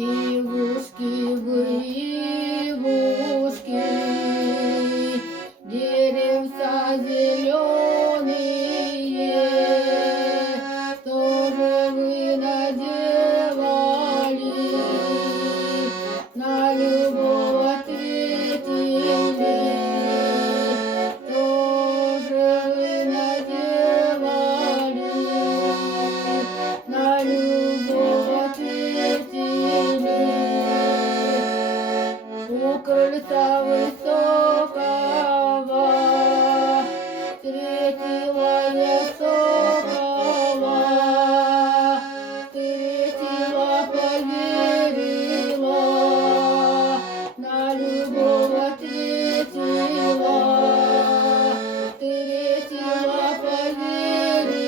Ивушки, вывушки, деревца зеленые, что же вы наделали? На любовь ответили, что же вы наделали? На любовь ответили. У крыльца высокого встретила я сокола, встретила, поверила, на любовь ответила, встретила, поверила,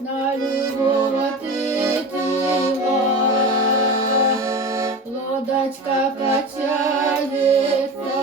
на любовь ответила. Лодочка качается,